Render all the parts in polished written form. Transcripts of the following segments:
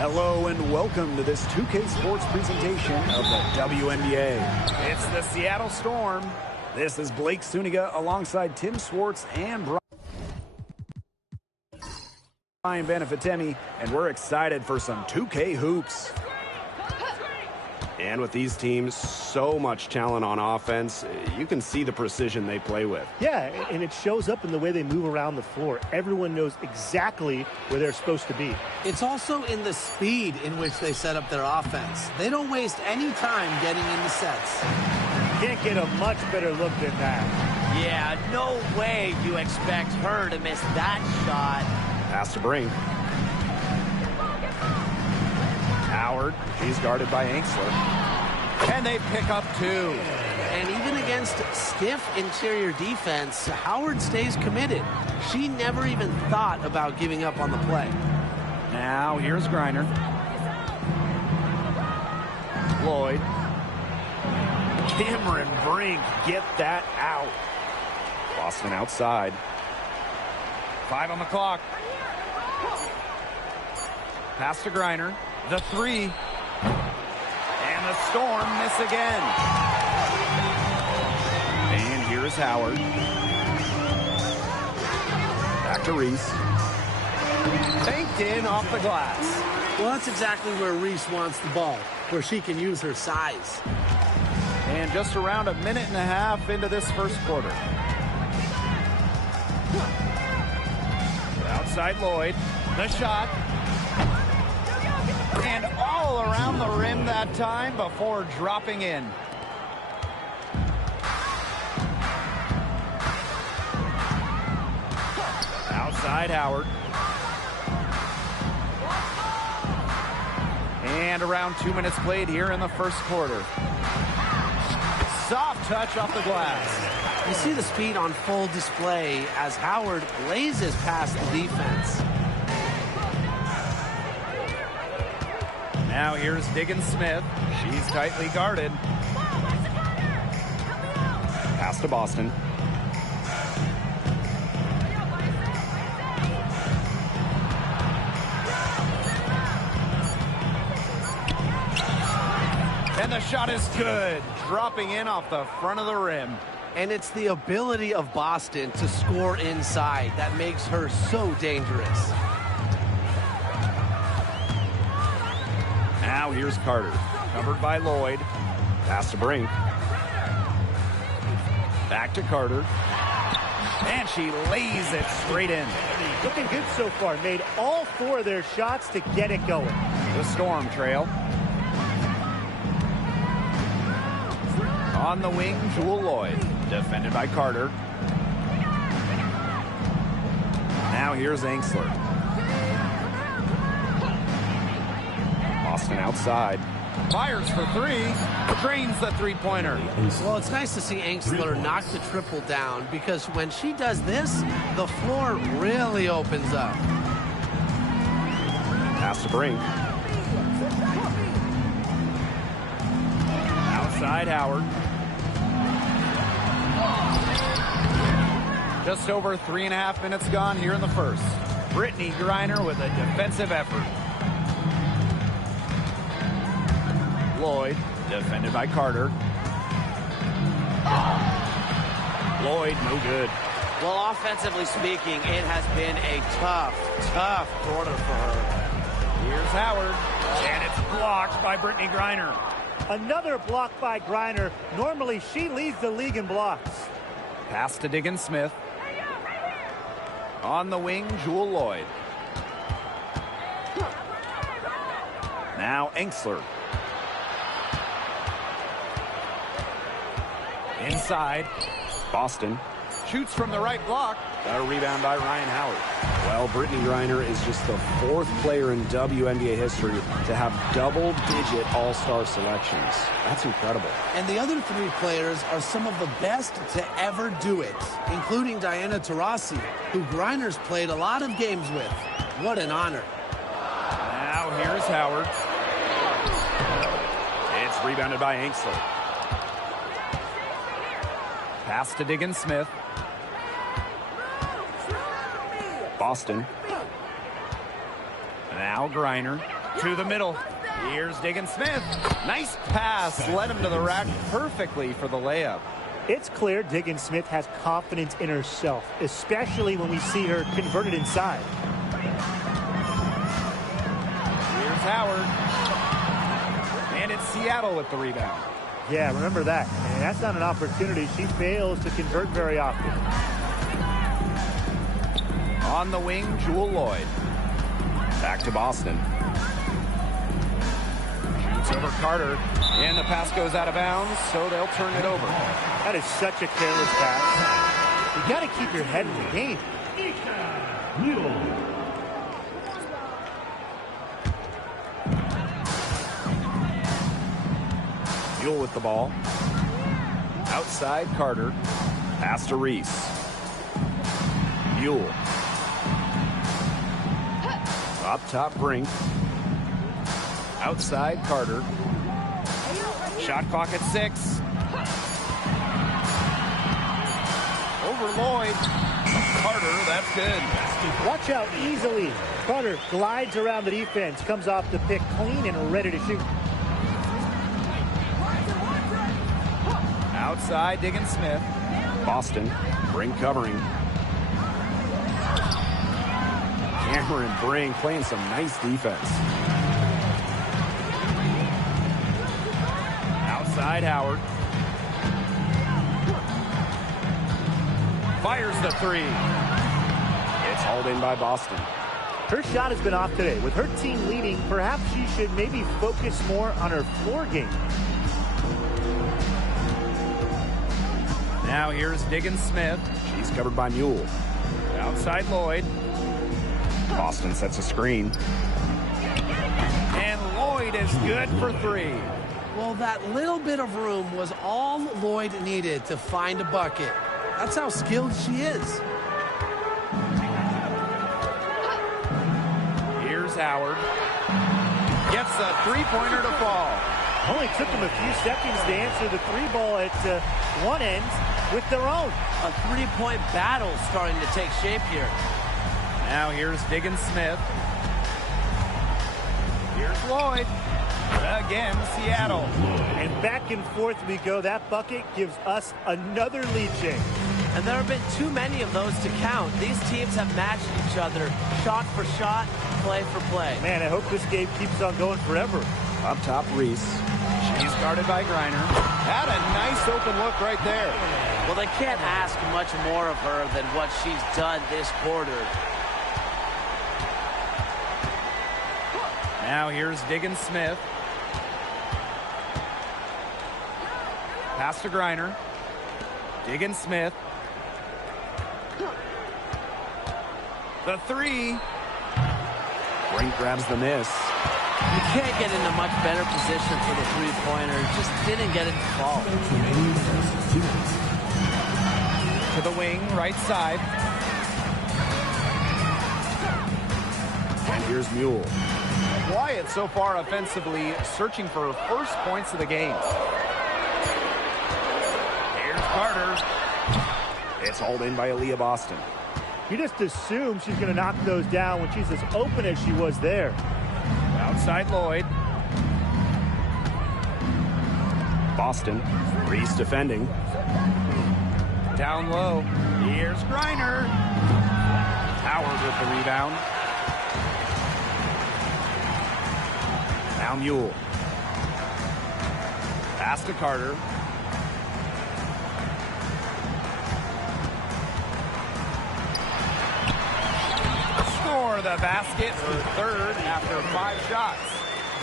Hello and welcome to this 2K Sports presentation of the WNBA. It's the Seattle Storm. This is Blake Suniga alongside Tim Swartz and Brian Benefitemi, and we're excited for some 2K hoops. And with these teams, so much talent on offense, you can see the precision they play with. Yeah, and it shows up in the way they move around the floor. Everyone knows exactly where they're supposed to be. It's also in the speed in which they set up their offense. They don't waste any time getting into sets. Can't get a much better look than that. Yeah, no way you expect her to miss that shot. Pass to Brink. Howard, he's guarded by Ainxler. And they pick up two. And even against stiff interior defense, Howard stays committed. She never even thought about giving up on the play. Now here's Griner. Lloyd. Cameron Brink, get that out. Boston outside. 5 on the clock. Pass to Griner. The three. And the Storm miss again. And here's Howard. Back to Reese. Banked in off the glass. Well, that's exactly where Reese wants the ball, where she can use her size. And just around a minute and a half into this first quarter. Outside Lloyd. The shot. And all around the rim that time before dropping in. Outside Howard. And around 2 minutes played here in the first quarter. Soft touch off the glass. You see the speed on full display as Howard blazes past the defense. Now here's Diggins Smith. She's tightly guarded. Pass to Boston. And the shot is good. Dropping in off the front of the rim. And it's the ability of Boston to score inside that makes her so dangerous. Now here's Carter. Covered by Lloyd. Pass to Brink. Back to Carter. And she lays it straight in. Looking good so far. Made all 4 of their shots to get it going. The Storm trail. On the wing, Jewel Lloyd. Defended by Carter. Now here's Ainxler. Boston outside. Fires for 3. Drains the three-pointer. Well, it's nice to see Ainxler knock the triple down because when she does this, the floor really opens up. Pass to Brink. Outside Howard. Just over 3.5 minutes gone here in the first. Brittany Griner with a defensive effort. Lloyd, defended by Carter. Lloyd, no good. Well, offensively speaking, it has been a tough quarter for her. Here's Howard, and it's blocked by Brittany Griner. Another block by Griner. Normally, she leads the league in blocks. Pass to Diggins Smith. On the wing, Jewel Lloyd. Now Ainxler. Inside. Boston. Shoots from the right block. A rebound by Ryan Howard. Well, Brittany Griner is just the 4th player in WNBA history to have double-digit all-star selections. That's incredible. And the other 3 players are some of the best to ever do it, including Diana Taurasi, who Griner's played a lot of games with. What an honor. Now here's Howard. It's rebounded by Ainxler. Pass to Diggins Smith. Boston. Now Griner. To the middle. Here's Diggin Smith. Nice pass. Led him to the rack perfectly for the layup. It's clear Diggin Smith has confidence in herself, especially when we see her converted inside. Here's Howard. And it's Seattle with the rebound. Yeah, remember that. And that's not an opportunity she fails to convert very often. On the wing, Jewel Lloyd. Back to Boston. Shoots over Carter. And the pass goes out of bounds, so they'll turn it over. That is such a careless pass. You got to keep your head in the game. Mule with the ball. Outside Carter. Pass to Reese. Mule. Up top Brink. Outside Carter. Shot clock at 6. Over Lloyd. Carter, that's good. Watch out easily. Carter glides around the defense, comes off the pick clean and ready to shoot. Outside Diggin Smith. Boston. Brink covering. Cameron Brink playing some nice defense. Outside Howard. Fires the 3. It's hauled in by Boston. Her shot has been off today. With her team leading, perhaps she should maybe focus more on her floor game. Now here's Diggin Smith. She's covered by Mule. Outside Lloyd. Boston sets a screen. And Lloyd is good for 3. Well, that little bit of room was all Lloyd needed to find a bucket. That's how skilled she is. Here's Howard. Gets a 3-pointer to fall. Only took them a few seconds to answer the 3-ball at one end with their own. A 3-point battle starting to take shape here. Now here's Diggin Smith. Here's Lloyd. Again, Seattle. And back and forth we go. That bucket gives us another lead change. And there have been too many of those to count. These teams have matched each other shot for shot, play for play. Man, I hope this game keeps on going forever. Up top, Reese. She's guarded by Griner. Had a nice open look right there. Well, they can't ask much more of her than what she's done this quarter. Now here's Diggin Smith. Pass to Griner. Diggin Smith. The 3. Brink grabs the miss. You can't get in a much better position for the 3-pointer. Just didn't get it to fall. To the wing, right side. And here's Mule. Wyatt so far offensively searching for first points of the game. Here's Carter. It's hauled in by Aaliyah Boston. You just assume she's going to knock those down when she's as open as she was there. Outside Lloyd. Boston. Reese defending. Down low. Here's Griner. Howard with the rebound. Now Mule. Pass to Carter. Score the basket for 3rd after 5 shots.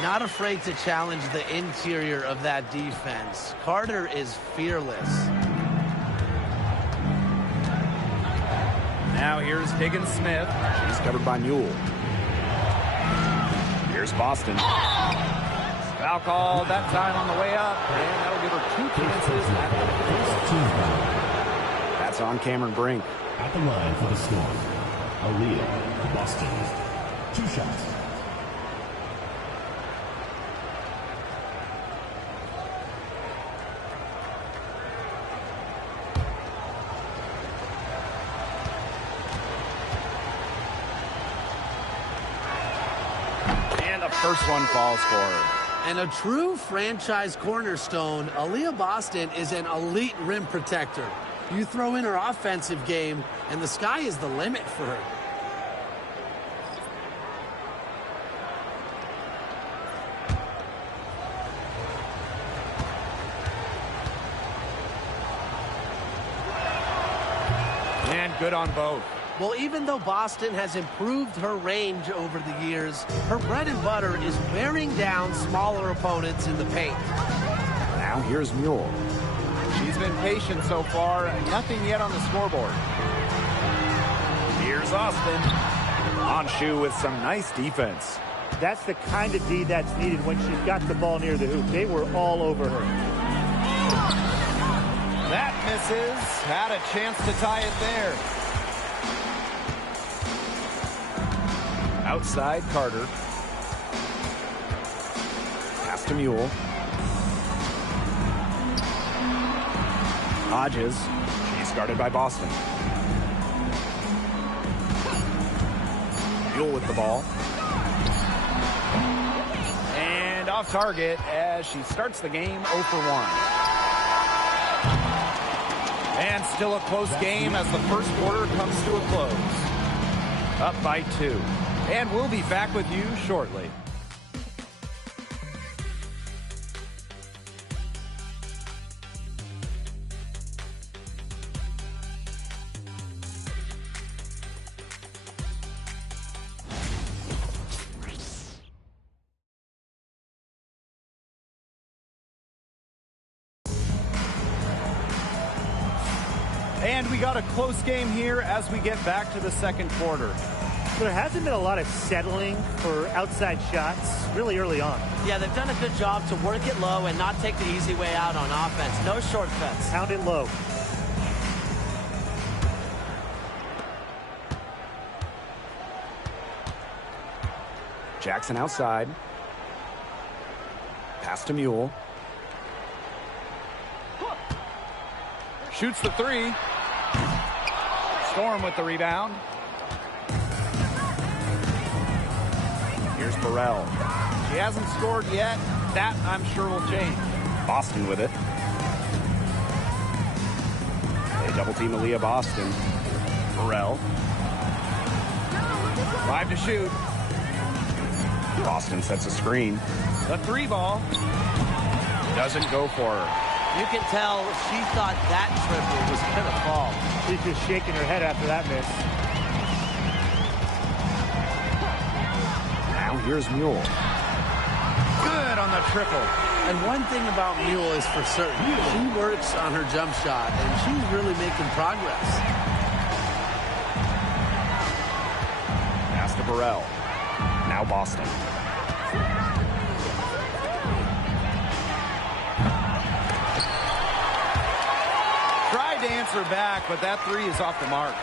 Not afraid to challenge the interior of that defense. Carter is fearless. Now here's Diggin Smith. She's covered by Mule. Here's Boston. Foul call that time on the way up, and that'll give her 2 chances at the first. That's on Cameron Brink. At the line for the Storm, Aaliyah Boston. 2 shots. And The first one falls for her. And a true franchise cornerstone, Aaliyah Boston is an elite rim protector. You throw in her offensive game, and the sky is the limit for her. And good on both. Well, even though Boston has improved her range over the years, her bread and butter is wearing down smaller opponents in the paint. Now here's Mule. She's been patient so far. Nothing yet on the scoreboard. Here's Austin. Anshu with some nice defense. That's the kind of D that's needed when she's got the ball near the hoop. They were all over her. That misses. Had a chance to tie it there. Outside Carter. Pass to Mule. Hodges. She's guarded by Boston. Mule with the ball. And off target as she starts the game 0 for 1. And still a close game as the first quarter comes to a close. Up by 2. And we'll be back with you shortly. And we got a close game here as we get back to the second quarter. There hasn't been a lot of settling for outside shots really early on. Yeah, they've done a good job to work it low and not take the easy way out on offense. No shortcuts. Pound it low. Jackson outside. Pass to Mule. Shoots the 3. Storm with the rebound. Here's Burrell. She hasn't scored yet. That, I'm sure, will change. Boston with it. They double team Aaliyah Boston. Burrell. 5 to shoot. Boston sets a screen. The 3 ball. Doesn't go for her. You can tell she thought that triple was going to fall. She's just shaking her head after that miss. Now here's Mule. Good on the triple. And one thing about Mule is for certain, she works on her jump shot, and she's really making progress. Pass to Burrell. Now Boston. Tried to answer back, but that 3 is off the mark.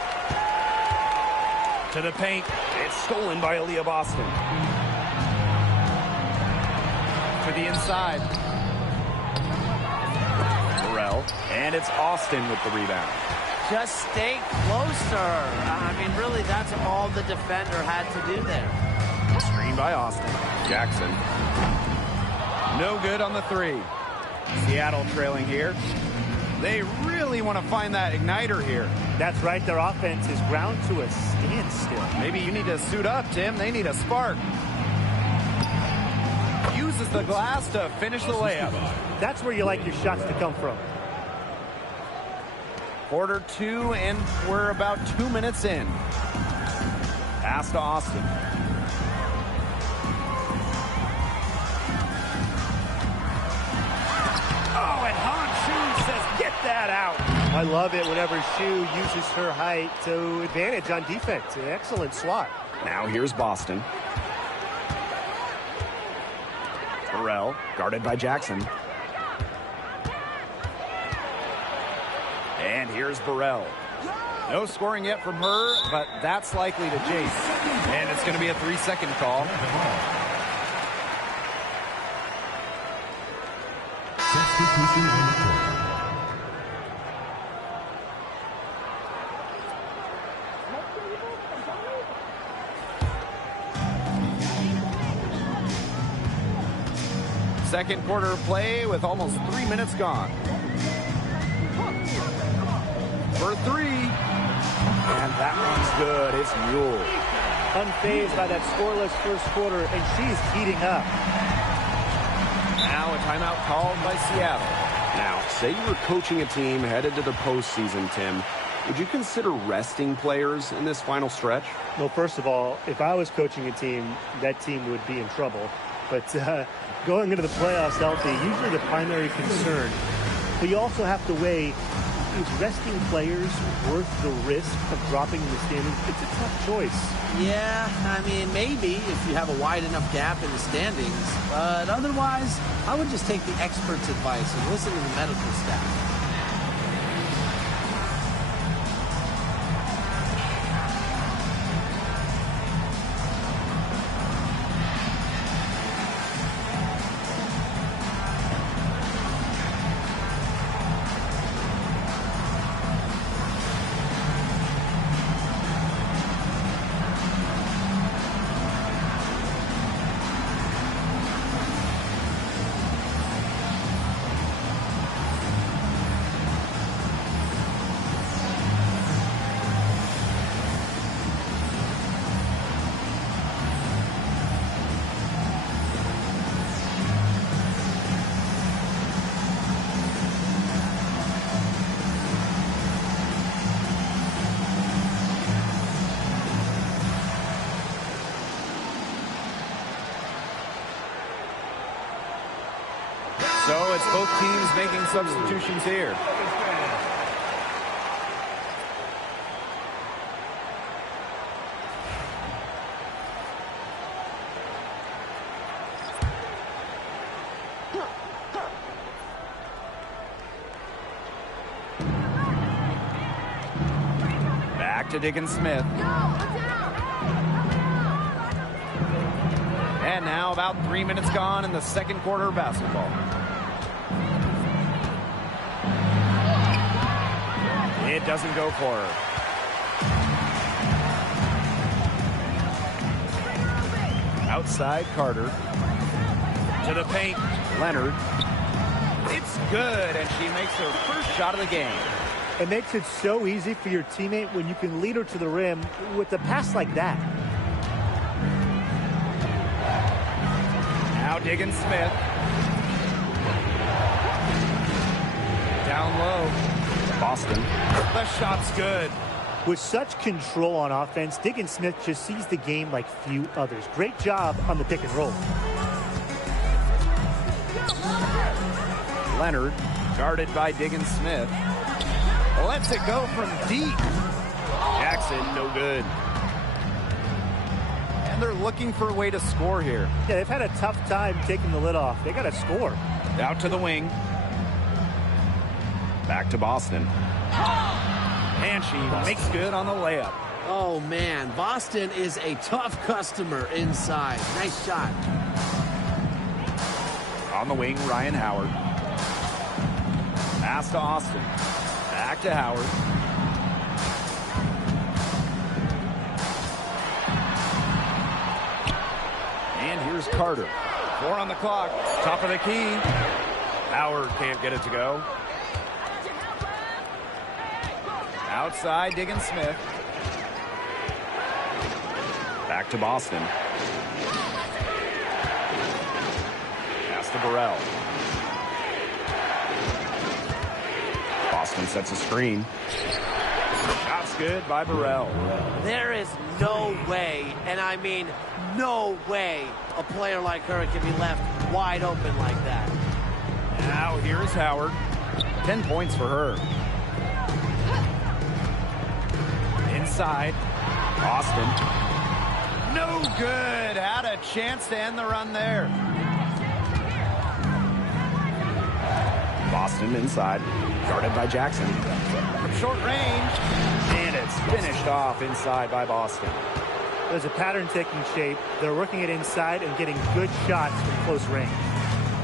To the paint. It's stolen by Aaliyah Boston. To the inside. Burrell. And it's Austin with the rebound. Just stay closer. I mean, really, that's all the defender had to do there. Screen by Austin. Jackson. No good on the 3. Seattle trailing here. They really want to find that igniter here. That's right. Their offense is ground to a standstill. Maybe you need to suit up, Tim. They need a spark. Uses the glass to finish the layup. That's where you like your shots to come from. Quarter 2, and we're about 2 minutes in. Pass to Austin. Oh, and Anshu says, get that out. I love it whenever Shu uses her height to advantage on defense. An excellent swat. Now here's Boston. Burrell, guarded by Jackson. And here's Burrell. No scoring yet from her, but that's likely to chase. And it's going to be a 3-second call. Substitution on the court. second quarter of play with almost 3 minutes gone. For three. And that one's good. It's Mule. Unfazed by that scoreless first quarter, and she's heating up. Now a timeout called by Seattle. Now, say you were coaching a team headed to the postseason, Tim. Would you consider resting players in this final stretch? Well, first of all, if I was coaching a team, that team would be in trouble. But going into the playoffs healthy, usually the primary concern. But you also have to weigh, is resting players worth the risk of dropping in the standings? It's a tough choice. Yeah, I mean, maybe if you have a wide enough gap in the standings. But otherwise, I would just take the experts' advice and listen to the medical staff. So it's both teams making substitutions here. Back to Diggins Smith. And now about 3 minutes gone in the second quarter of basketball. It doesn't go for her. Outside Carter. To the paint. Leonard. It's good, and she makes her first shot of the game. It makes it so easy for your teammate when you can lead her to the rim with a pass like that. Now Diggins Smith. Down low. Boston. The shot's good. With such control on offense, Diggins Smith just sees the game like few others. Great job on the pick and roll. Leonard, guarded by Diggins Smith. Lets it go from deep. Jackson, no good. And they're looking for a way to score here. Yeah, they've had a tough time taking the lid off. They got to score. Out to the wing. Back to Boston. And she makes good on the layup. Oh, man. Boston is a tough customer inside. Nice shot. On the wing, Ryan Howard. Pass to Austin. Back to Howard. And here's Carter. 4 on the clock. Top of the key. Howard can't get it to go. Outside, Diggins Smith. Back to Boston. Pass to Burrell. Boston sets a screen. Shot's good by Burrell. There is no way, and I mean no way, a player like her can be left wide open like that. Now here's Howard. 10 points for her. Inside. Austin. No good. Had a chance to end the run there. Boston inside. Guarded by Jackson. From short range. And it's finished off inside by Boston. There's a pattern taking shape. They're working it inside and getting good shots from close range.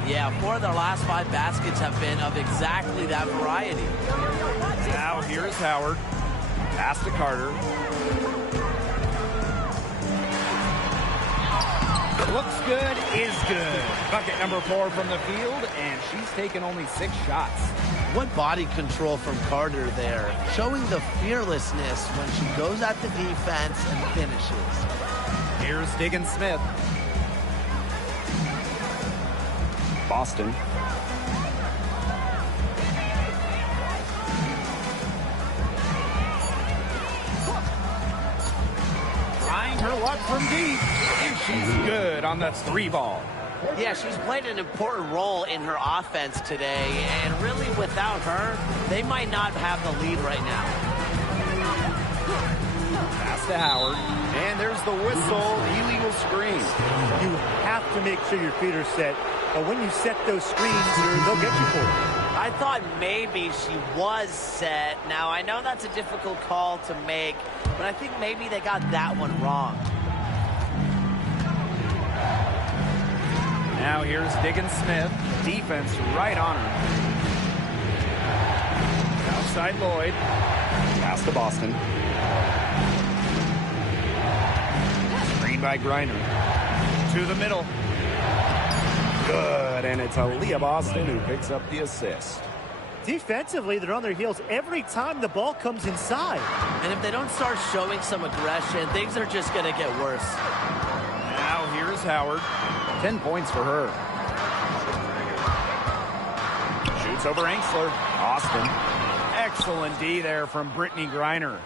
Yeah, 4 of their last 5 baskets have been of exactly that variety. Now here's Howard. Pass to Carter. Looks good, is good. Bucket number 4 from the field, and she's taken only 6 shots. What body control from Carter there, showing the fearlessness when she goes at the defense and finishes. Here's Diggins-Smith. Boston. Trying her luck from deep, and she's good on the 3 ball. Yeah, she's played an important role in her offense today, and really without her, they might not have the lead right now. Pass to Howard, and there's the whistle, illegal screen. You have to make sure your feet are set, but when you set those screens, they'll get you for it. I thought maybe she was set. Now, I know that's a difficult call to make, but I think maybe they got that one wrong. Now here's Diggins-Smith. Defense right on her. Outside Lloyd. Pass to Boston. Screen by Griner. To the middle. Good, and it's Aaliyah Boston who picks up the assist. Defensively, they're on their heels every time the ball comes inside. And if they don't start showing some aggression, things are just going to get worse. Now here's Howard. 10 points for her. Shoots over Angsler. Austin. Excellent D there from Brittany Griner.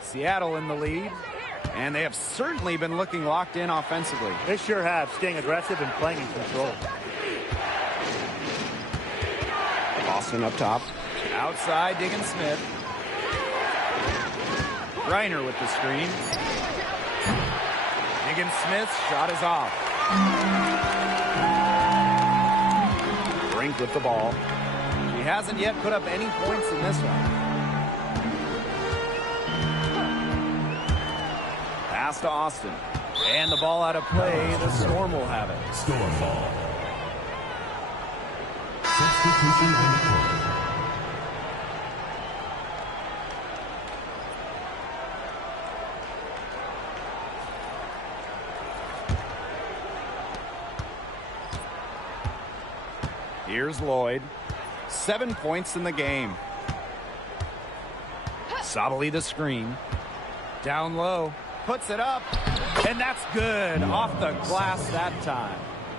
Seattle in the lead. And they have certainly been looking locked in offensively. They sure have, staying aggressive and playing in control. Boston up top. Outside, Diggins-Smith. Griner with the screen. Diggins-Smith's shot is off. Brink with the ball. She hasn't yet put up any points in this one. Pass to Austin. And the ball out of play. The Storm will have it. Storm ball. Substitution in the court. Here's Lloyd. 7 points in the game. Sabali the screen. Down low. Puts it up. And that's good. Off the glass that time.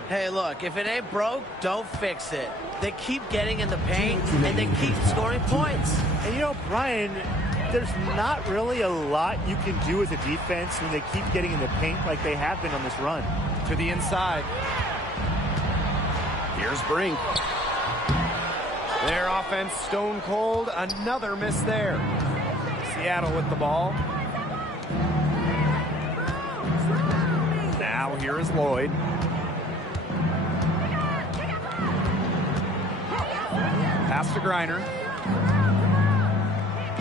Hey, look, if it ain't broke, don't fix it. They keep getting in the paint, and they keep scoring points. And you know, Brian, there's not really a lot you can do as a defense when they keep getting in the paint like they have been on this run. To the inside. Here's Brink. Their offense stone cold. Another miss there. Seattle with the ball. Now here is Lloyd. Pass to Griner.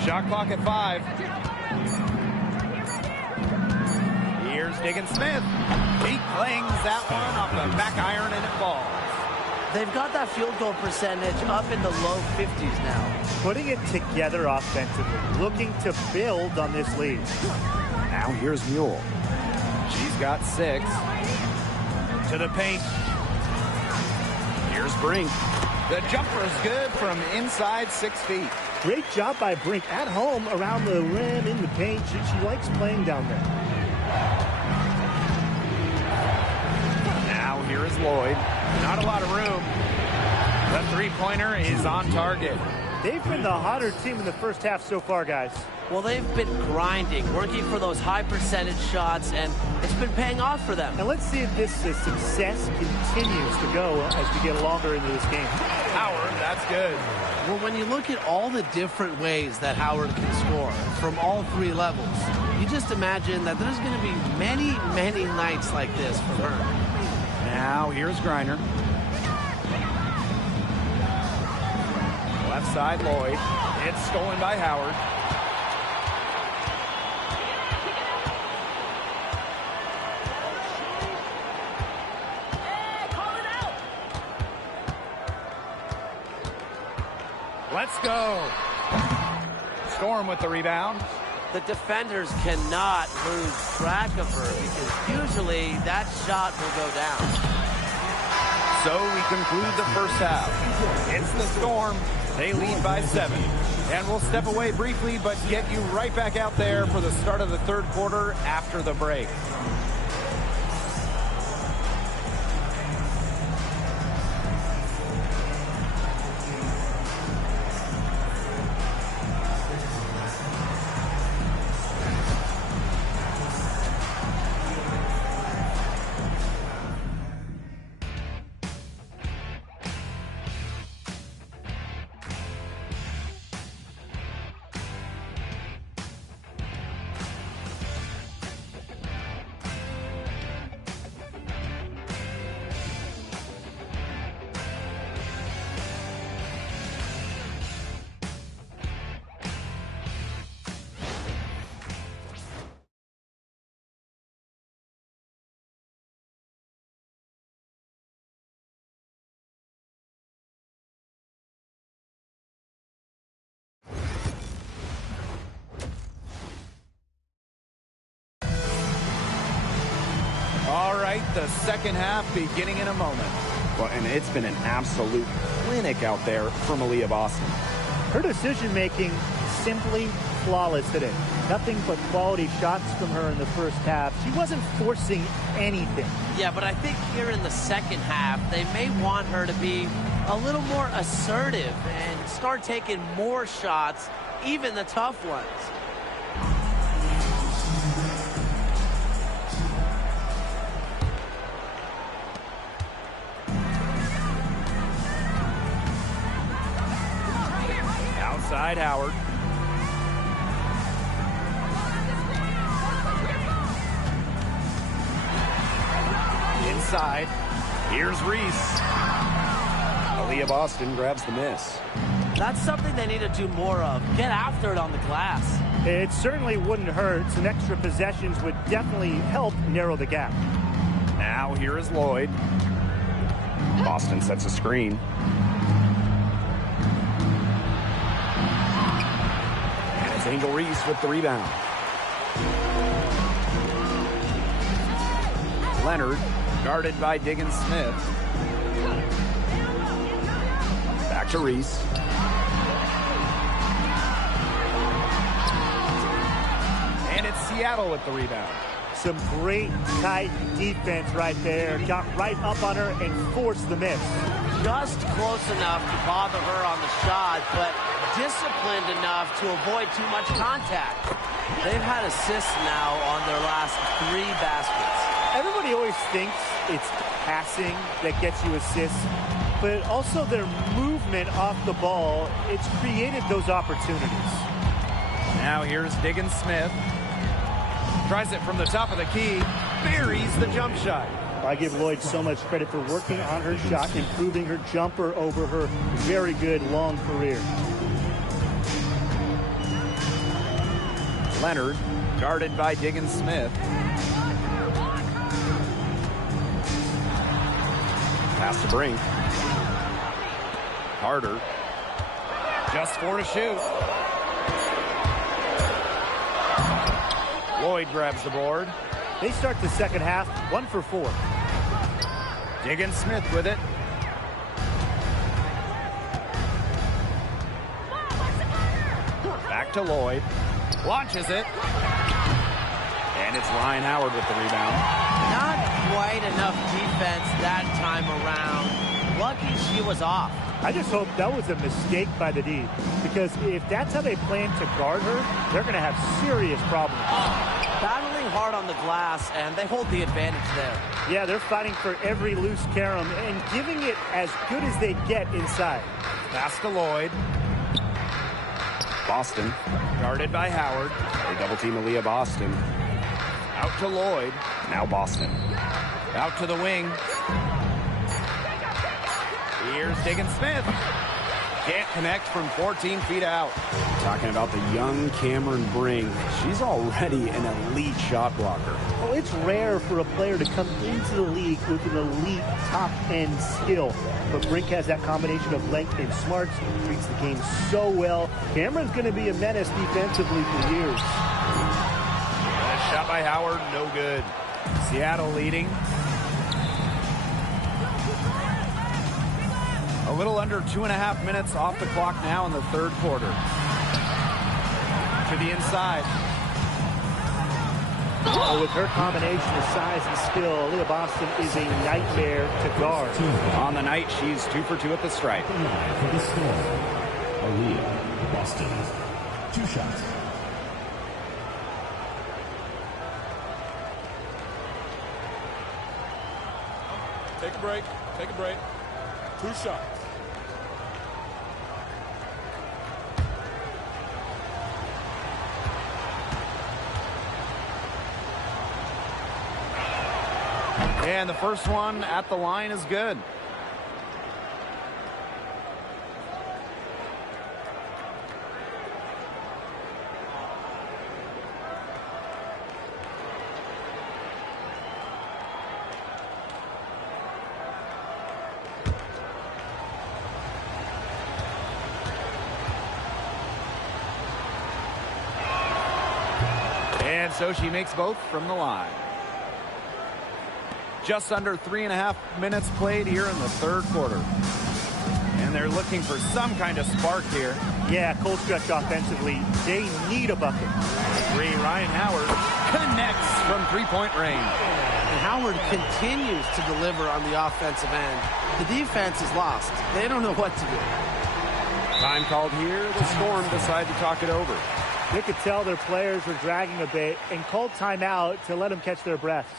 Shot clock at 5. Here's Diggins-Smith. He clings that one off the back iron and it falls. They've got that field goal percentage up in the low 50s now. Putting it together offensively, looking to build on this lead. Now here's Mule. She's got 6. To the paint. Here's Brink. The jumper is good from inside 6 feet. Great job by Brink at home around the rim in the paint. She likes playing down there. Now here is Lloyd. Not a lot of room. The three-pointer is on target. They've been the hotter team in the first half so far, guys. Well, they've been grinding, working for those high percentage shots, and it's been paying off for them. And let's see if this success continues to go as we get longer into this game. Howard, that's good. Well, when you look at all the different ways that Howard can score from all 3 levels, you just imagine that there's going to be many, many nights like this for her. Now here's Griner. Left side, Lloyd. It's stolen by Howard. Let's go. Storm with the rebound. the defenders cannot lose track of her because usually that shot will go down. So we conclude the first half. It's the Storm. They lead by 7. And we'll step away briefly, but get you right back out there for the start of the third quarter after the break. All right, the second half beginning in a moment. Well, and it's been an absolute clinic out there from Aaliyah Boston. Her decision-making simply flawless today. Nothing but quality shots from her in the first half. She wasn't forcing anything. Yeah, but I think here in the second half, they may want her to be a little more assertive and start taking more shots, even the tough ones. Outside Howard. Inside. Here's Reese. Aaliyah Boston grabs the miss. That's something they need to do more of. Get after it on the glass. It certainly wouldn't hurt. Some extra possessions would definitely help narrow the gap. Now here is Lloyd. Boston sets a screen. And it's Angel Reese with the rebound. Leonard, guarded by Diggins Smith. Back to Reese. And it's Seattle with the rebound. Some great tight defense right there. Got right up on her and forced the miss. Just close enough to bother her on the shot, but disciplined enough to avoid too much contact. They've had assists now on their last 3 baskets. Everybody always thinks it's passing that gets you assists, but also their movement off the ball, it's created those opportunities. Now here's Diggins Smith. Tries it from the top of the key. Buries the jump shot. I give Lloyd so much credit for working on her shot, improving her jumper over her very good long career. Leonard, guarded by Diggins Smith. Pass to Brink. Carter. Just 4 to shoot. Lloyd grabs the board. They start the second half 1 for 4. Diggins Smith with it. Back to Lloyd. Launches it. And it's Ryan Howard with the rebound. Not quite enough defense that time around. Lucky she was off. I just hope that was a mistake by the D, because if that's how they plan to guard her, they're going to have serious problems. Battling hard on the glass, and they hold the advantage there. Yeah, they're fighting for every loose carom and giving it as good as they get inside. Pass to Lloyd. Boston. Guarded by Howard. They double team Aaliyah Boston. Out to Lloyd. Now Boston. Out to the wing. Here's Diggins Smith. Can't connect from 14 feet out. Talking about the young Cameron Brink. She's already an elite shot blocker. Oh, it's rare for a player to come into the league with an elite top-end skill. But Brink has that combination of length and smarts, reads the game so well. Cameron's going to be a menace defensively for years. That shot by Howard, no good. Seattle leading. A little under 2.5 minutes off the clock now in the third quarter. To the inside. Well, with her combination of size and skill, Aaliyah Boston is a nightmare to guard. On the night, she's 2 for 2 at the stripe. For the Storm, Aaliyah Boston. 2 shots. Take a break. Take a break. 2 shots. And the first one at the line is good. And so she makes both from the line. Just under 3.5 minutes played here in the third quarter. And they're looking for some kind of spark here. Yeah, cold stretch offensively. They need a bucket. Ryan Howard connects from three-point range. And Howard continues to deliver on the offensive end. The defense is lost. They don't know what to do. Time called here. The Storm decide to talk it over. They could tell their players were dragging a bit and called timeout to let them catch their breaths.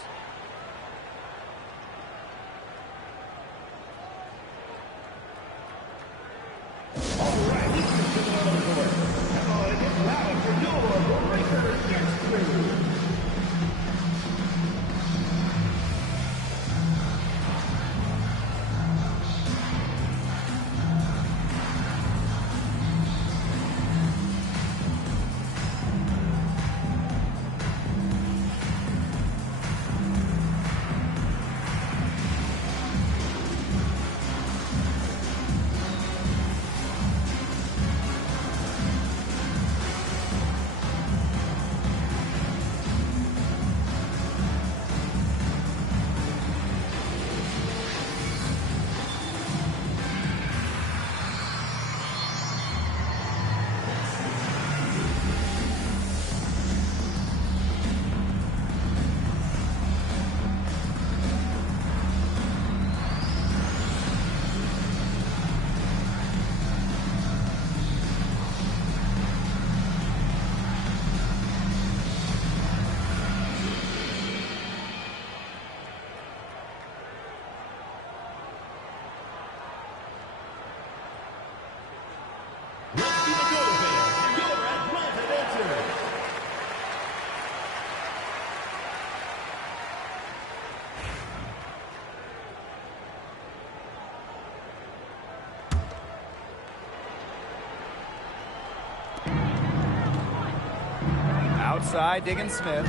Outside, Diggin Smith.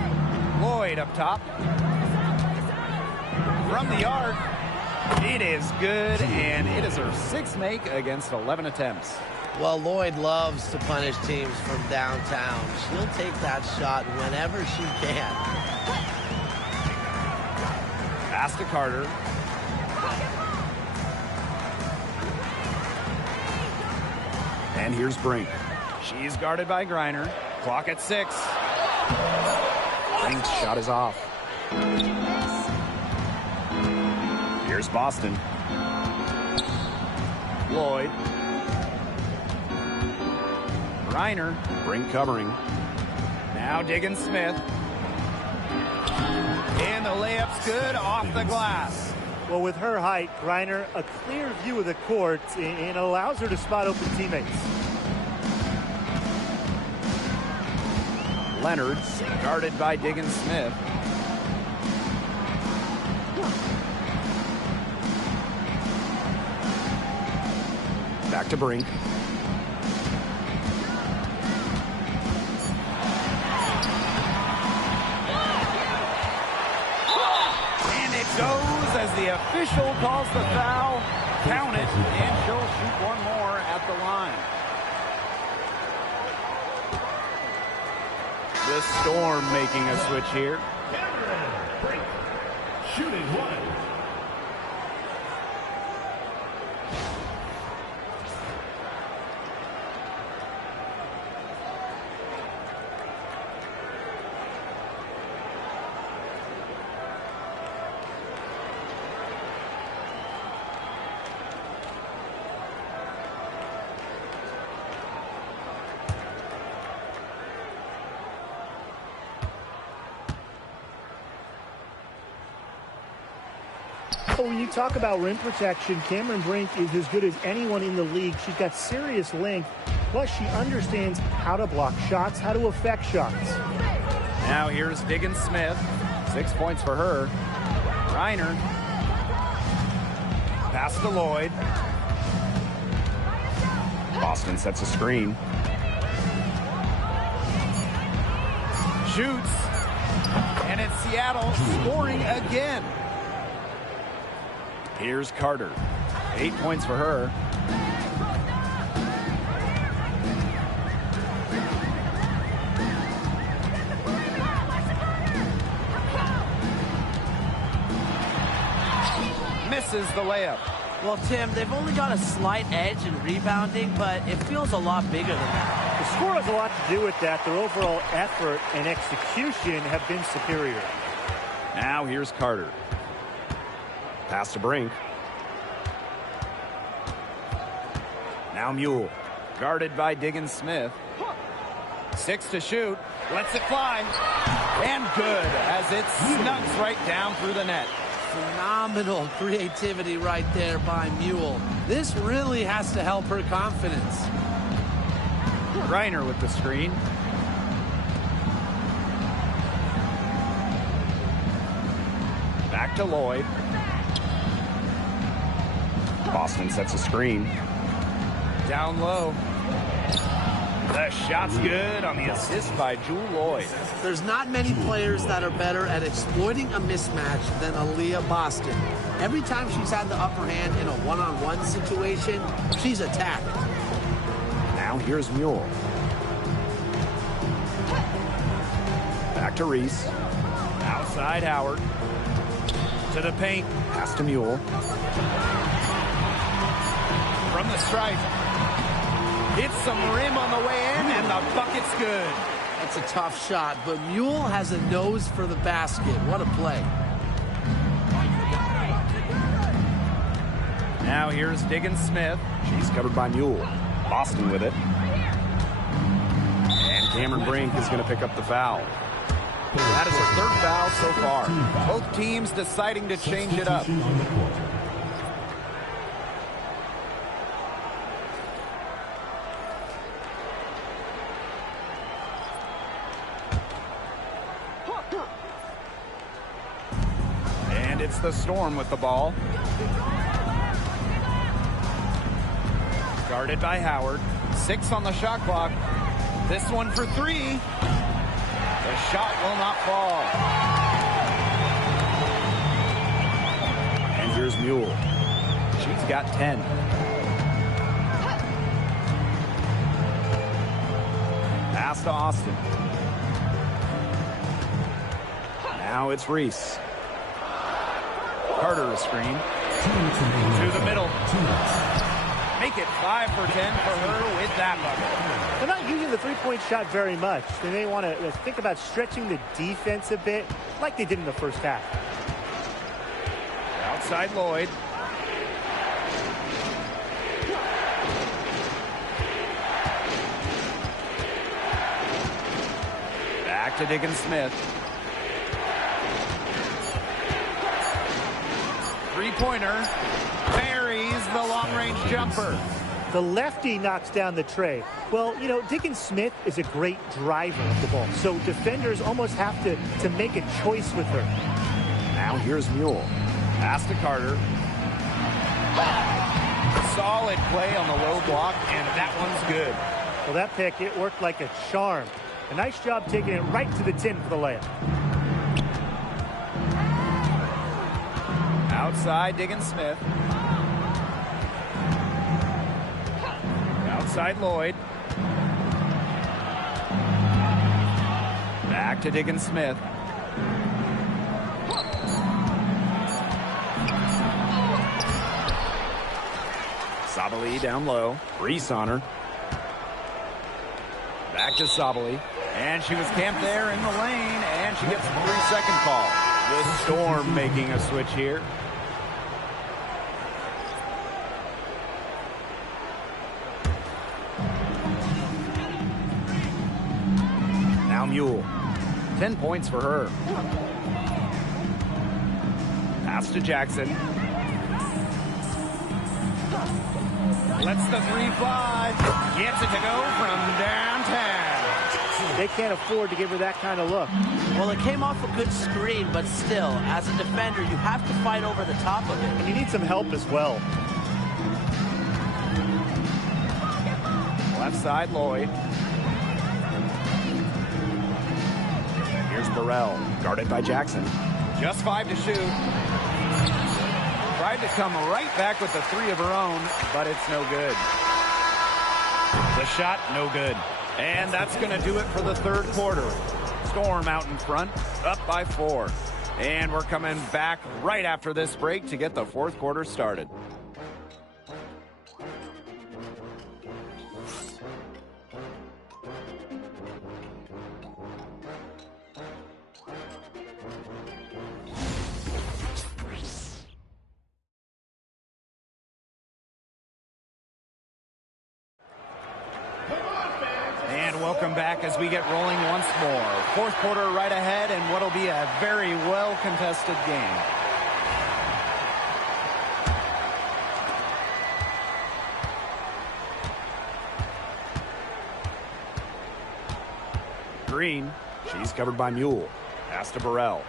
Lloyd up top. From the arc. It is good, and it is her 6th make against 11 attempts. Well, Lloyd loves to punish teams from downtown. She'll take that shot whenever she can. Pass to Carter. And here's Brink. She's guarded by Griner. Clock at 6. Brink's shot is off. Here's Boston. Lloyd. Griner. Brink covering. Now Diggin Smith. And the layup's good off the glass. Well, with her height, Griner, a clear view of the court and allows her to spot open teammates. Leonard, guarded by Diggin Smith. Back to Brink. And it goes as the official calls the foul. Count it, and she'll shoot one more at the line. The Storm making a switch here. Shooting one. Well, when you talk about rim protection, Cameron Brink is as good as anyone in the league. She's got serious length, plus she understands how to block shots, how to affect shots. Now here's Diggins Smith. 6 points for her. Reiner. Pass to Lloyd. Boston sets a screen. Shoots. And it's Seattle scoring again. Here's Carter. 8 points for her. Misses the layup. Well, Tim, they've only got a slight edge in rebounding, but it feels a lot bigger than that. The score has a lot to do with that. Their overall effort and execution have been superior. Now here's Carter. Pass to Brink. Now Mule. Guarded by Diggins Smith. 6 to shoot. Lets it fly. And good as it snugs right down through the net. Phenomenal creativity right there by Mule. This really has to help her confidence. Reiner with the screen. Back to Lloyd. Boston sets a screen. Down low. The shot's good on the assist by Jewel Lloyd. There's not many players that are better at exploiting a mismatch than Aaliyah Boston. Every time she's had the upper hand in a one-on-one situation, she's attacked. Now here's Mule. Back to Reese. Outside Howard. To the paint. Pass to Mule. From the stripe. Hits some rim on the way in, and the bucket's good. That's a tough shot, but Mule has a nose for the basket. What a play. Now here's Diggins Smith. She's covered by Mule. Boston with it. And Cameron Brink is going to pick up the foul. That is her third foul so far. Both teams deciding to change it up. And it's the Storm with the ball. Guarded by Howard. 6 on the shot clock. This one for 3. The shot will not fall. And here's Mule. She's got 10. Pass to Austin. Now it's Reese. Carter a screen. To the middle. Make it 5 for 10 for her with that bucket. They're not using the three-point shot very much. They may want to think about stretching the defense a bit, like they did in the first half. Outside Lloyd. Back to Diggins Smith. Three-pointer. Buries the long-range jumper. The lefty knocks down the tray. Well, you know, Diggins Smith is a great driver of the ball, so defenders almost have to make a choice with her. Now here's Mule. Pass to Carter. Solid play on the low block, and that one's good. Well, that pick, it worked like a charm. A nice job taking it right to the tin for the layup. Outside Diggins Smith. Outside Lloyd. Back to Diggins Smith. Sabali down low. Reese on her. Back to Sabali. And she was camped there in the lane, and she gets a 3-second call. The Storm making a switch here. Now Mule. 10 points for her. Pass to Jackson. Lets the 3 fly. Gets it to go from downtown. They can't afford to give her that kind of look. Well, it came off a good screen, but still, as a defender, you have to fight over the top of it. And you need some help as well. Left side, Lloyd. Here's Burrell, guarded by Jackson. Just 5 to shoot. Tried to come right back with the 3 of her own, but it's no good. The shot, no good. And that's going to do it for the third quarter. Storm out in front, up by 4. And we're coming back right after this break to get the fourth quarter started. And welcome back as we get rolling once more. Fourth quarter right ahead, and what'll be a very well-contested game. Green, she's covered by Mule. Pass to Burrell.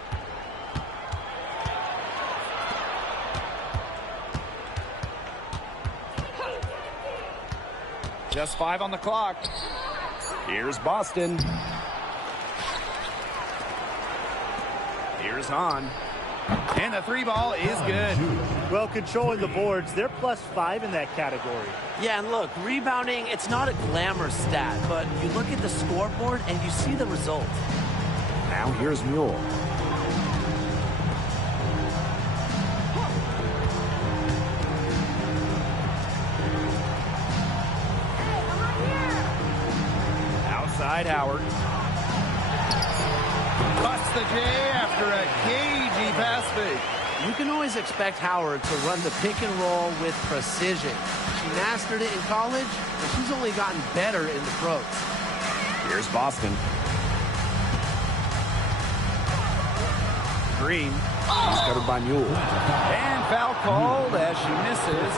Just 5 on the clock. Here's Boston. Here's Hahn. And the 3 ball is good. Well, controlling the boards, they're +5 in that category. Yeah, and look, rebounding, it's not a glamour stat, but you look at the scoreboard and you see the result. Now here's Mule. Outside Howard. Busts the J after a cagey pass fake. You can always expect Howard to run the pick and roll with precision. She mastered it in college, and she's only gotten better in the pros. Here's Boston. Green. He's covered by Mule. And foul called as she misses.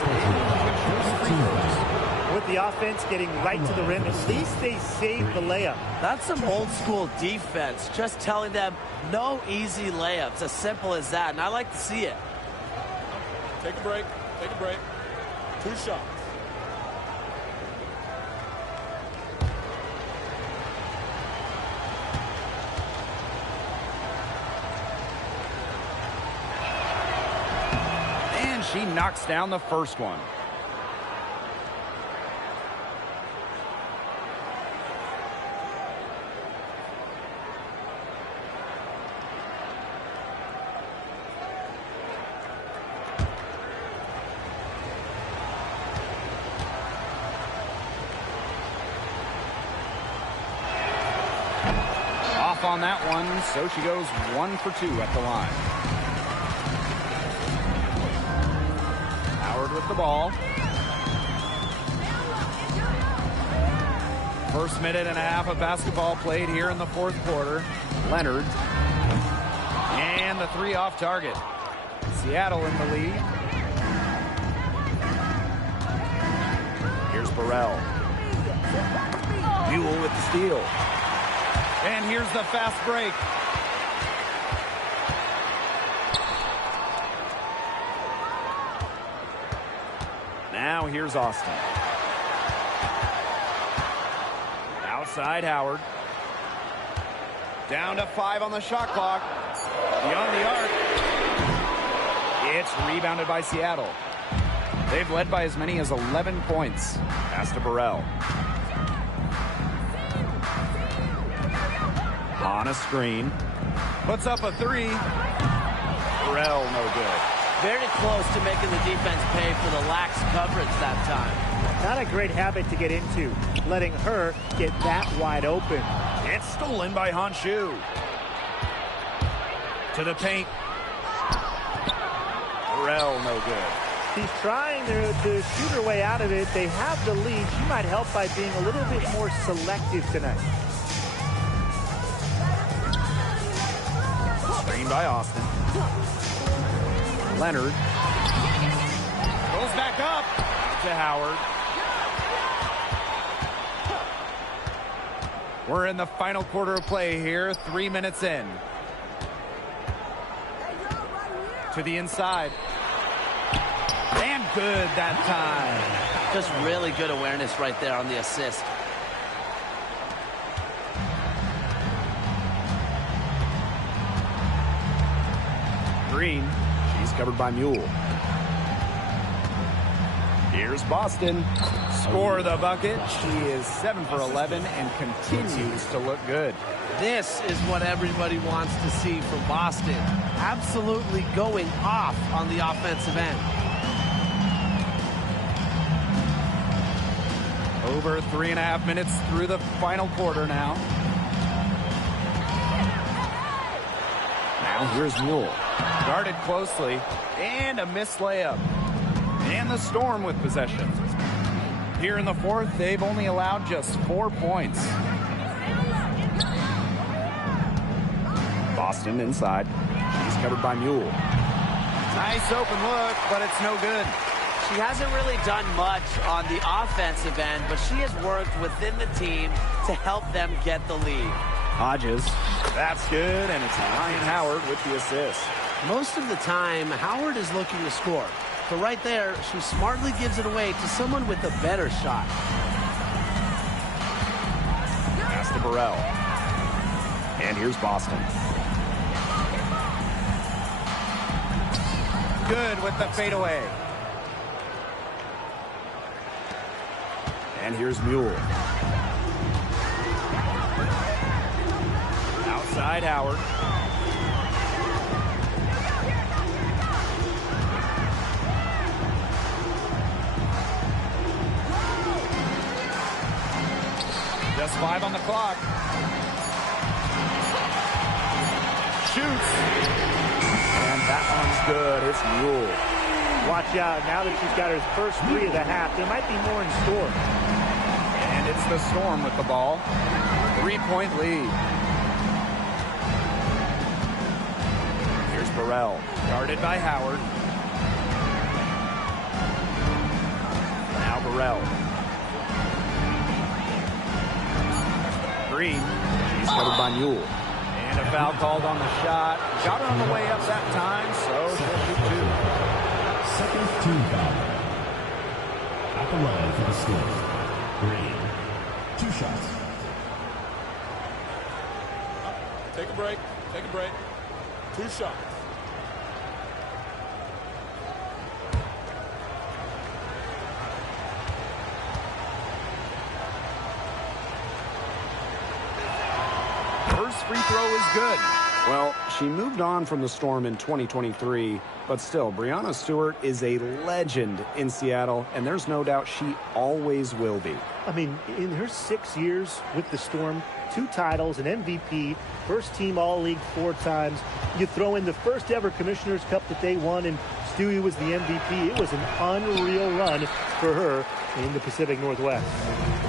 With the offense getting right to the rim, at least they saved the layup. That's some old school defense, just telling them no easy layups, as simple as that, and I like to see it. Take a break. Take a break. 2 shots. And she knocks down the first one. On that one, so she goes 1 for 2 at the line. Howard with the ball. First minute and a half of basketball played here in the fourth quarter. Leonard. And the 3 off target. Seattle in the lead. Here's Burrell. Mule with the steal. And here's the fast break. Now here's Austin. Outside Howard. Down to 5 on the shot clock. Beyond the arc. It's rebounded by Seattle. They've led by as many as 11 points. Pass to Burrell. On a screen. Puts up a three. Burrell, no good. Very close to making the defense pay for the lax coverage that time. Not a great habit to get into, letting her get that wide open. It's stolen by Honshu. To the paint. Burrell, no good. She's trying to shoot her way out of it. They have the lead. She might help by being a little bit more selective tonight. Screen by Austin. Leonard. Goes back up to Howard. We're in the final quarter of play here. 3 minutes in. To the inside. And good that time. Just really good awareness right there on the assist. Green. He's covered by Mule. Here's Boston. Score the bucket. She is 7 for 11 and continues to look good. This is what everybody wants to see from Boston. Absolutely going off on the offensive end. Over 3.5 minutes through the final quarter now. Now here's Mule. Guarded closely. And a missed layup. And the Storm with possession. Here in the fourth, they've only allowed just 4 points. Boston inside. He's covered by Mule. Nice open look, but it's no good. She hasn't really done much on the offensive end, but she has worked within the team to help them get the lead. Hodges. That's good, and it's Ryan Howard with the assist. Most of the time, Howard is looking to score. But right there, she smartly gives it away to someone with a better shot. Pass to Burrell. And here's Boston. Good with the fadeaway. And here's Mule. Outside Howard. Just 5 on the clock. Shoots. And that one's good. It's Mule. Watch out. Now that she's got her first 3 of the half, there might be more in store. And it's the Storm with the ball. 3-point lead. Here's Burrell. Guarded by Howard. Now Burrell. Green. He's covered by Mule. And a foul called on the shot. Got her on the way up that time, so she'll shoot 2. Second team foul. At the line for the Storm. Green. 2 shots. Take a break. Take a break. 2 shots. First free throw is good. Well, she moved on from the Storm in 2023, but still, Breanna Stewart is a legend in Seattle, and there's no doubt she always will be. I mean, in her 6 years with the Storm, 2 titles, an MVP, first team All-League 4 times. You throw in the first ever Commissioner's Cup that they won, and Stewie was the MVP. It was an unreal run for her in the Pacific Northwest.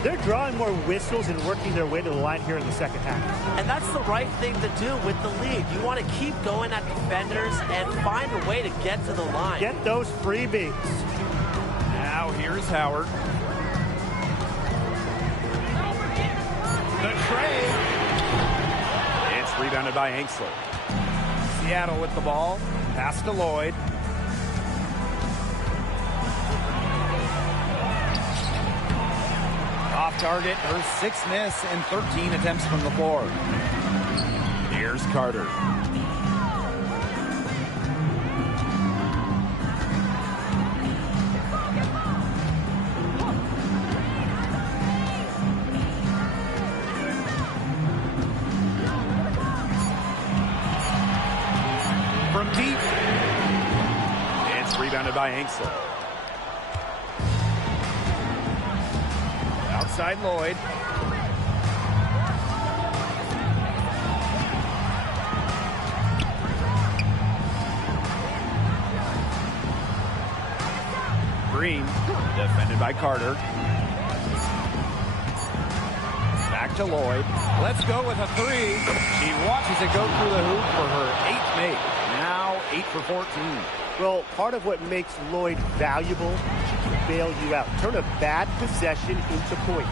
They're drawing more whistles and working their way to the line here in the second half. And that's the right thing to do with the lead. You want to keep going at defenders and find a way to get to the line. Get those freebies. Now here's Howard. The trade. It's rebounded by Anxler. Seattle with the ball. Pass to Lloyd. Off target, her 6th miss and 13 attempts from the floor. Here's Carter. rebounded by Ainsley. Outside Lloyd. Green, defended by Carter. Back to Lloyd. Let's go with a three. She watches it go through the hoop for her 8th make. Now 8 for 14. Well, part of what makes Lloyd valuable, she can bail you out. Turn a bad possession into points.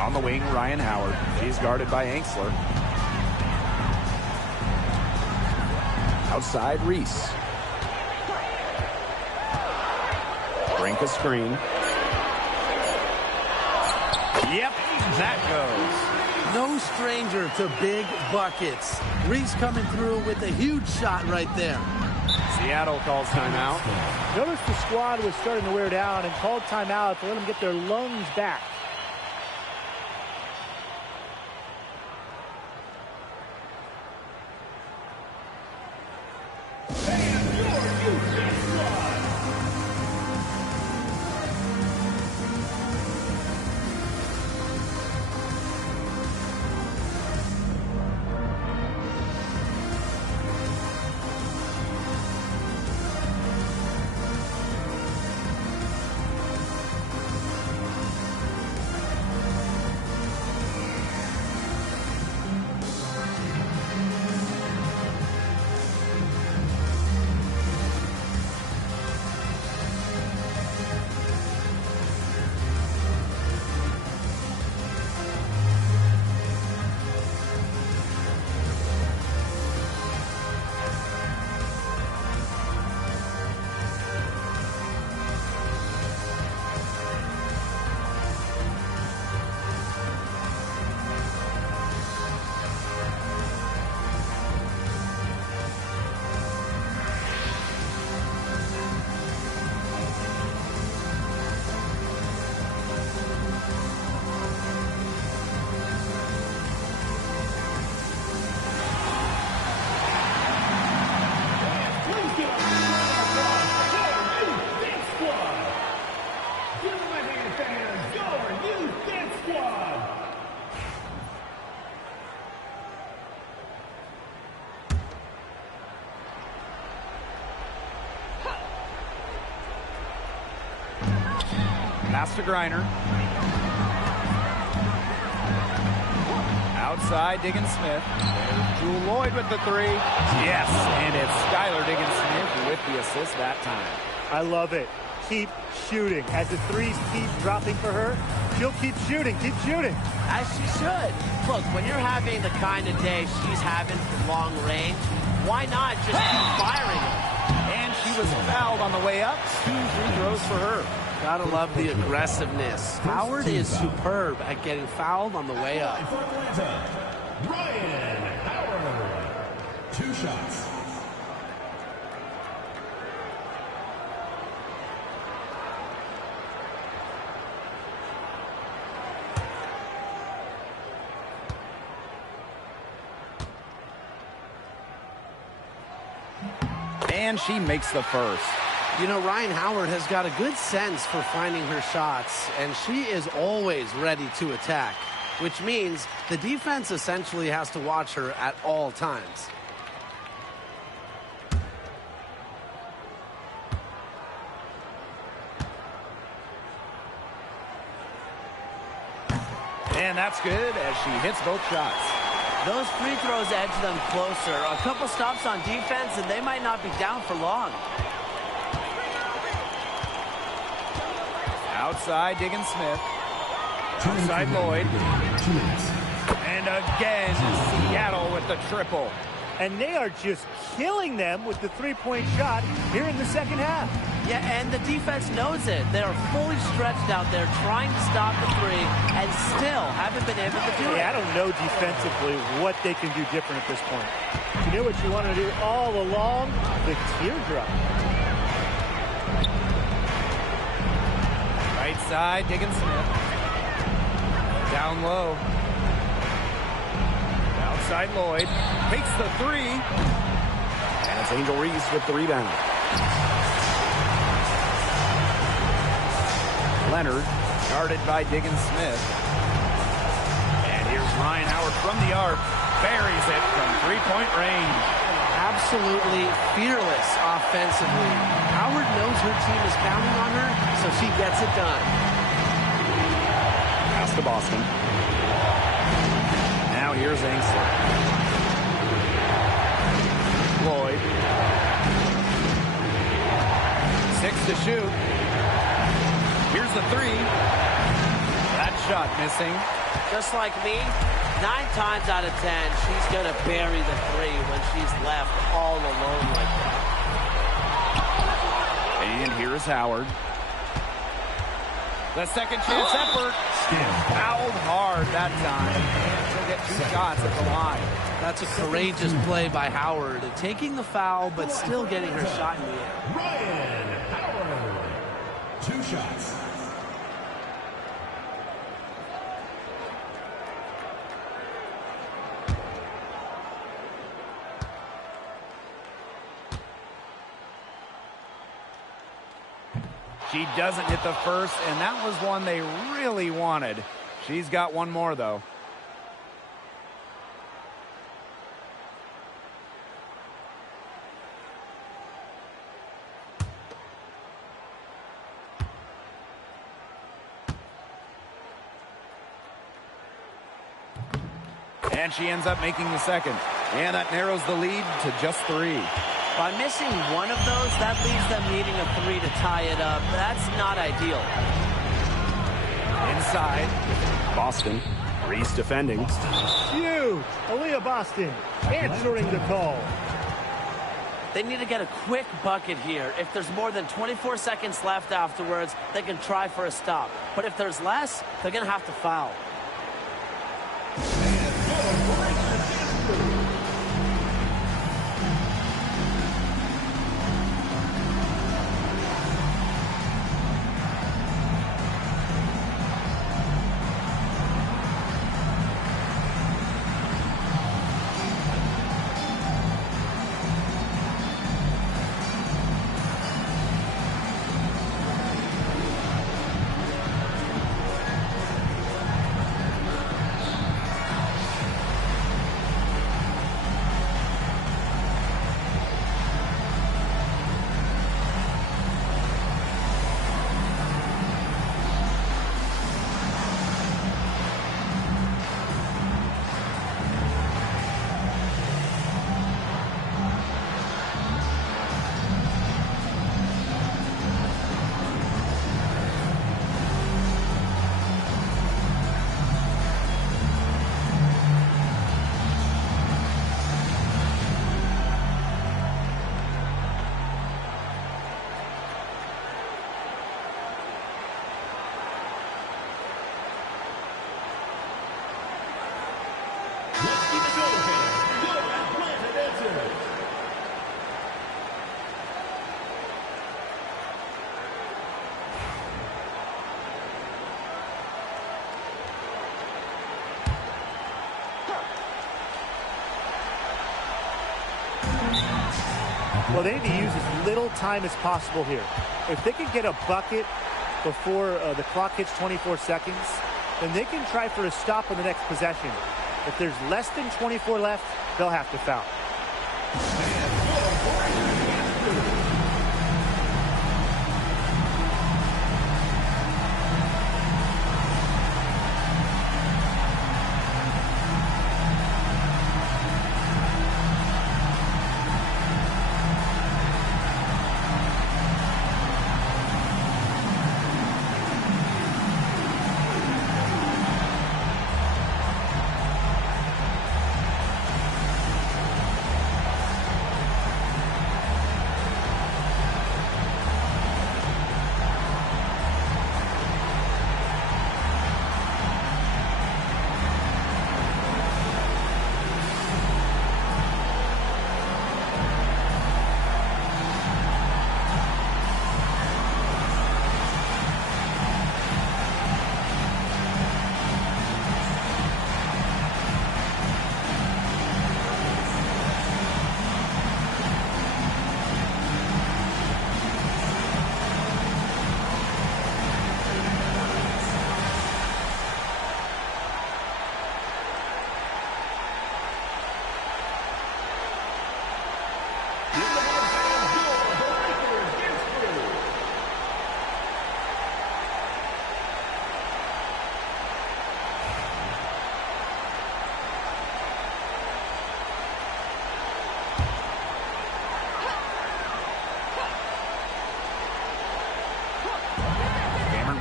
On the wing, Ryan Howard. He's guarded by Ainsley. Outside, Reese. Brink a screen. Yep, that goes. No stranger to big buckets. Reese coming through with a huge shot right there. Seattle calls timeout. Notice the squad was starting to wear down and called timeout to let them get their lungs back. Pass to Griner. Outside, Diggins-Smith. There's Jewel Lloyd with the three. Yes, and it's Skylar Diggins-Smith with the assist that time. I love it. Keep shooting. As the threes keep dropping for her, she'll keep shooting. Keep shooting. As she should. Look, when you're having the kind of day she's having from long range, why not just keep firing them? And she was fouled on the way up. 2 free throws for her. Gotta love the aggressiveness. Howard is superb at getting fouled on the way up. Ryan Howard. 2 shots. And she makes the first. You know, Ryan Howard has got a good sense for finding her shots, and she is always ready to attack, which means the defense essentially has to watch her at all times. And that's good as she hits both shots. Those free throws edge them closer. A couple stops on defense, and they might not be down for long. Outside, Diggins-Smith. Outside, Lloyd. And again, Seattle with the triple. And they are just killing them with the three-point shot here in the second half. Yeah, and the defense knows it. They are fully stretched out there trying to stop the three and still haven't been able to do it. I don't know defensively what they can do different at this point. You know what you want to do all along? The teardrop. Right side, Diggins-Smith. Down low. Outside Lloyd. Takes the three. Angel Reese with the rebound. Leonard, guarded by Diggins Smith. And here's Ryan Howard from the arc. Buries it from three-point range. Absolutely fearless offensively. Howard knows her team is counting on her, so she gets it done. Pass to Boston. Now here's Angsler. Lloyd. 6 to shoot. Here's the three. That shot missing. Just like me, 9 times out of 10, she's going to bury the three when she's left all alone like that. And here's Howard. The second chance effort. Fouled hard that time. And she'll get 2 shots at the line. That's a courageous play by Howard, taking the foul but still getting her shot in the air. Ryan Howard. 2 shots. She doesn't hit the first, and that was one they really wanted. She's got one more, though. And she ends up making the second. And that narrows the lead to just 3. By missing one of those, that leaves them needing a 3 to tie it up. That's not ideal. Inside. Boston. Reese defending. Huge. Aaliyah Boston answering the call. They need to get a quick bucket here. If there's more than 24 seconds left afterwards, they can try for a stop. But if there's less, they're going to have to foul. Well, they need to use as little time as possible here. If they can get a bucket before the clock hits 24 seconds, then they can try for a stop on the next possession. If there's less than 24 left, they'll have to foul.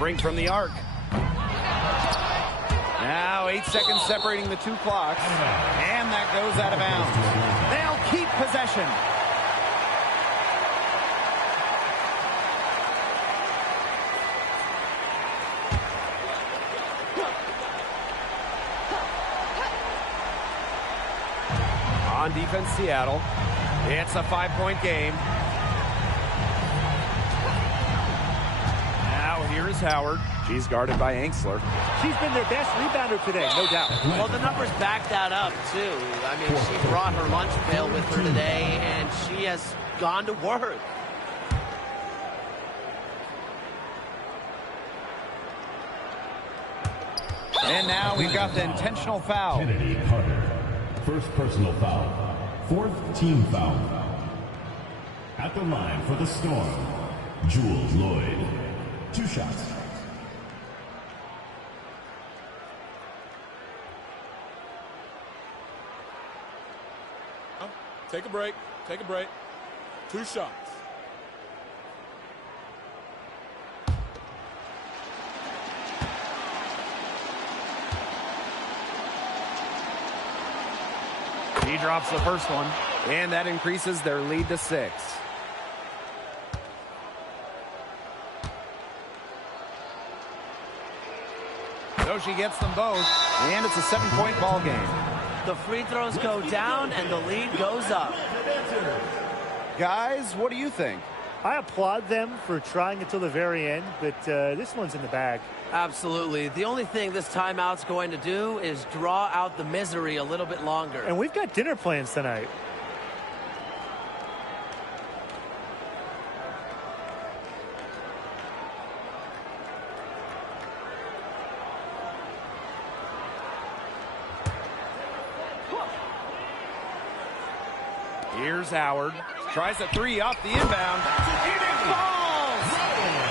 Brink from the arc. Now 8 seconds separating the two clocks. And that goes out of bounds. They'll keep possession. On defense, Seattle. It's a 5-point game. Now here is Howard. She's guarded by Angsler. She's been their best rebounder today, no doubt. Well, the numbers back that up, too. I mean, she brought her lunch pail with her today, and she has gone to work. And now we've got the intentional foul. Kennedy Carter. First personal foul. Fourth team foul. At the line for the Storm, Jules Lloyd. 2 shots. Take a break. Take a break. 2 shots. He drops the first one, and that increases their lead to 6. So she gets them both, and it's a 7-point ball game. The free throws go down, and the lead goes up. Guys, what do you think? I applaud them for trying until the very end, but this one's in the bag. Absolutely. The only thing this timeout's going to do is draw out the misery a little bit longer. And we've got dinner plans tonight. Here's Howard. Tries a 3 off the inbound. It falls!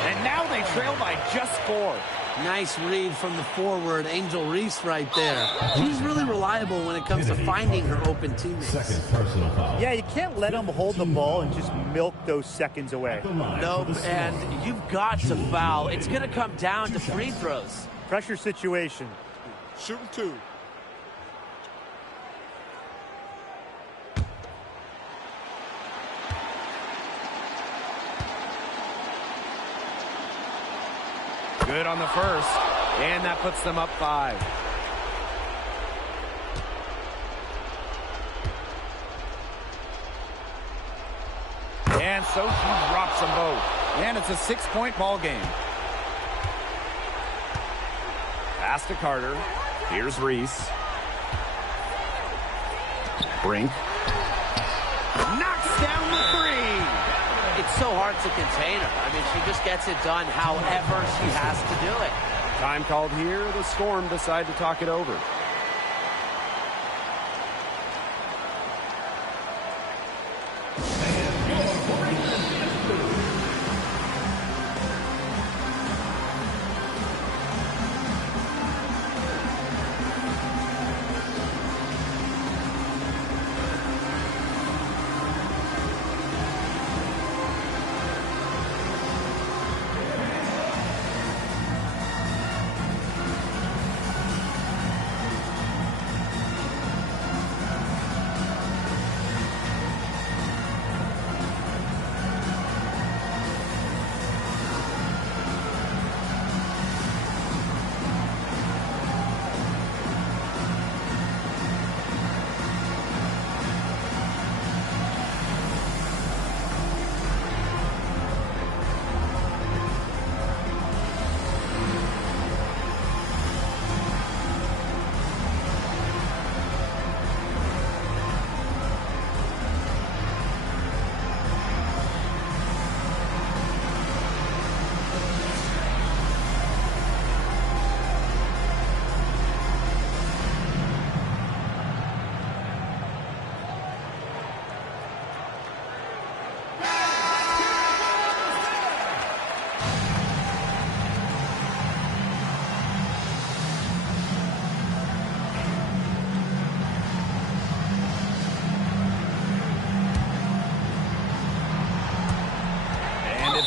And now they trail by just 4. Nice read from the forward, Angel Reese, right there. She's really reliable when it comes to finding her open teammates. Second personal foul. Yeah, you can't let them hold the ball and just milk those seconds away. Nope, and you've got to foul. It's going to come down to free throws. Pressure situation. Shooting 2. Good on the first, and that puts them up 5. And so she drops them both. And it's a 6-point ball game. Pass to Carter. Here's Reese. Brink. Knocks down the 3. It's so hard to contain her. I mean, she just gets it done however she has to do it. Time called here. The Storm decide to talk it over.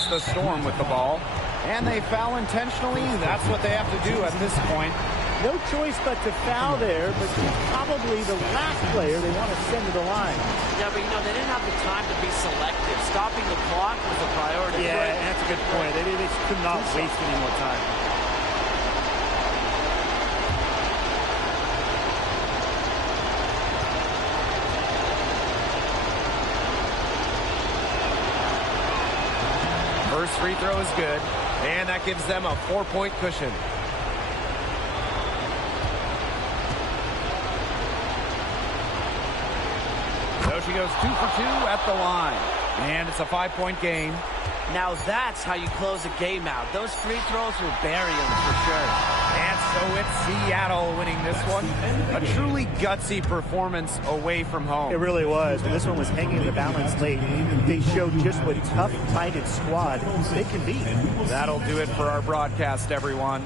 The Storm with the ball. And they foul intentionally. That's what they have to do at this point. No choice but to foul there, but probably the last player they want to send to the line. Yeah, but, they didn't have the time to be selective. Stopping the clock was a priority. Yeah, and that's a good point. They just could not waste any more time. First free throw is good, and that gives them a 4-point cushion. So she goes 2 for 2 at the line, and it's a 5-point game. Now that's how you close a game out. Those free throws will bury them for sure. And so it's Seattle winning this one. A truly gutsy performance away from home. It really was. When this one was hanging in the balance late, they showed just what tough-minded squad they can be. That'll do it for our broadcast, everyone.